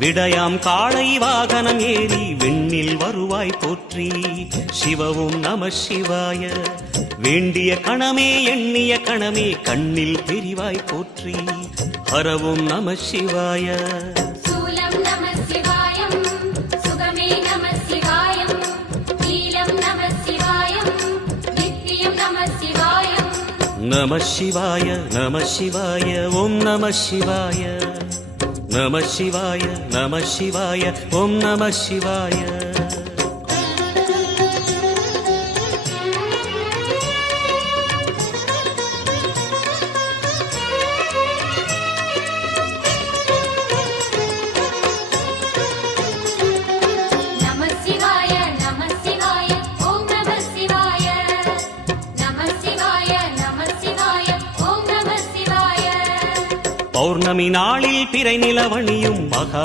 விடயாம் காளை வாகனம் ஏறி விண்ணில் வருவாய் போற்றி. சிவவும் நம சிவாய. வேண்டிய கணமே எண்ணிய கணமே கண்ணில் தெரிவாய் போற்றி. ஹரவும் நம சிவாய. சூலம் நம சிவாயம், சுகமே நம சிவாயம், நீலம் நம சிவாயம், நித்தியம் நம சிவாயம். நம சிவாய நம சிவாய ஓம் நம சிவாய. நம சிவாய நம சிவாய ஓம் நம சிவாய. பௌர்ணமி நாளில் பிறை நிலவணியும் மகா